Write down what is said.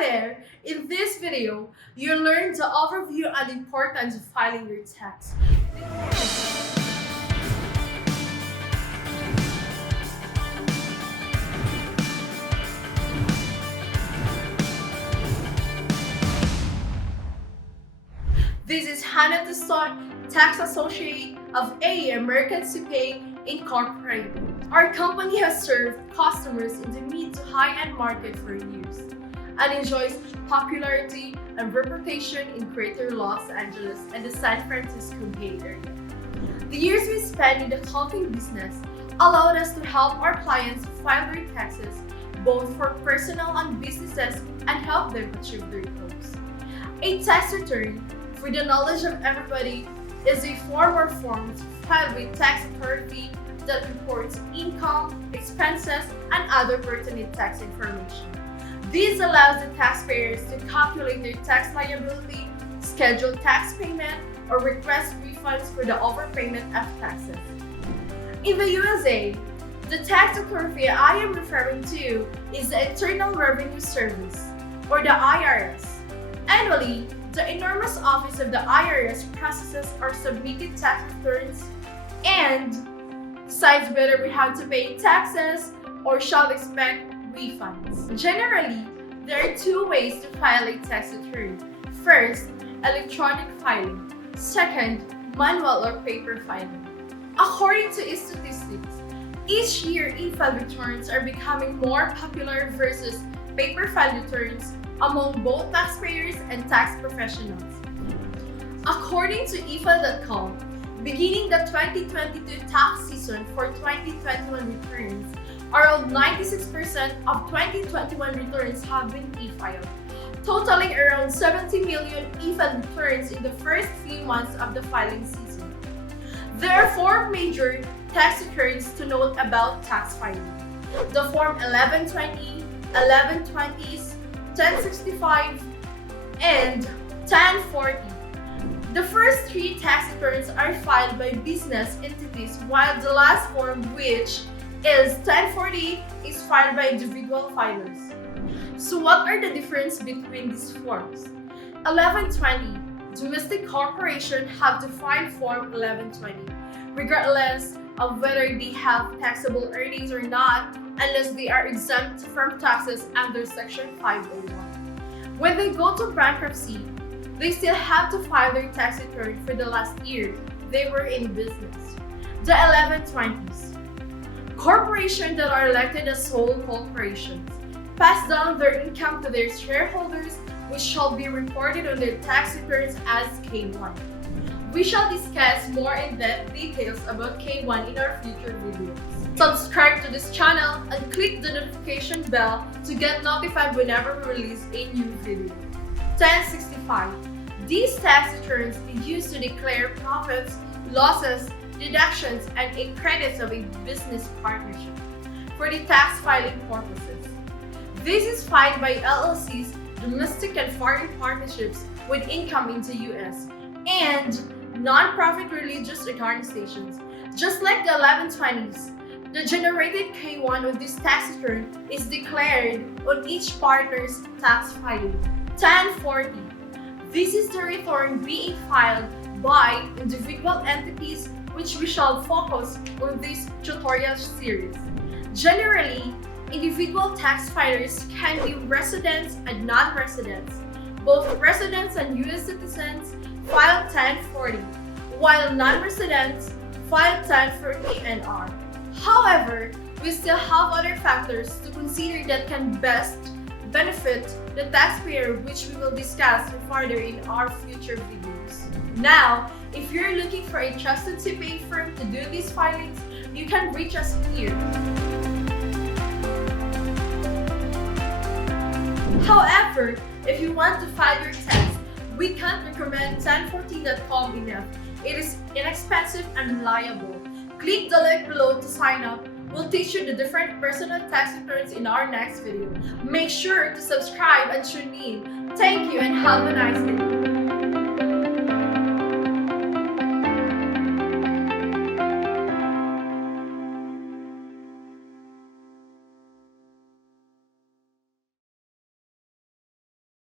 there! In this video, you'll learn the overview and importance of filing your tax. This is Hannah Tuston, Tax Associate of AE American CPA Incorporated. Our company has served customers in the mid to high-end market for years and enjoys popularity and reputation in Greater Los Angeles and the San Francisco Bay Area. The years we spent in the accounting business allowed us to help our clients file their taxes both for personal and businesses and help them achieve their goals. A tax return, for the knowledge of everybody, is a form or forms filed with tax authority that reports income, expenses, and other pertinent tax information. This allows the taxpayers to calculate their tax liability, schedule tax payment, or request refunds for the overpayment of taxes. In the USA, the tax authority I am referring to is the Internal Revenue Service, or the IRS. Annually, the enormous office of the IRS processes our submitted tax returns and decides whether we have to pay taxes or shall expect refunds. Generally, there are two ways to file a tax return. First, electronic filing. Second, manual or paper filing. According to statistics, each year e-file returns are becoming more popular versus paper file returns among both taxpayers and tax professionals. According to efile.com, beginning the 2022 tax season for 2021 returns, around 96% of 2021 returns have been e-filed, totaling around 70 million e-file returns in the first few months of the filing season. There are four major tax returns to note about tax filing: the Form 1120, 1120s, 1065, and 1040. The first three tax returns are filed by business entities, while the last form, which is 1040, is filed by individual filers. So what are the differences between these forms? 1120. Domestic corporations have to file Form 1120, regardless of whether they have taxable earnings or not, unless they are exempt from taxes under Section 501. When they go to bankruptcy, they still have to file their tax return for the last year they were in business. The 1120s. Corporations that are elected as sole corporations pass down their income to their shareholders, which shall be reported on their tax returns as K1. We shall discuss more in-depth details about K1 in our future videos. Subscribe to this channel and click the notification bell to get notified whenever we release a new video. 1065. These tax returns are used to declare profits, losses, deductions, and credits of a business partnership for the tax filing purposes. This is filed by LLCs, domestic and foreign partnerships with income in the US, and non-profit religious organizations. Just like the 1120s, the generated K1 of this tax return is declared on each partner's tax filing. 1040. This is the return being filed by individual entities, which we shall focus on this tutorial series. Generally, individual tax filers can be residents and non-residents. Both residents and US citizens file 1040, while non-residents file 1040 NR. However, we still have other factors to consider that can best benefit the taxpayer, which we will discuss further in our future videos. Now, if you're looking for a trusted CPA firm to do these filings, you can reach us here. However, if you want to file your tax, we can't recommend 1040.com enough. It is inexpensive and reliable. Click the link below to sign up. We'll teach you the different personal tax returns in our next video. Make sure to subscribe and tune in. Thank you and have a nice day.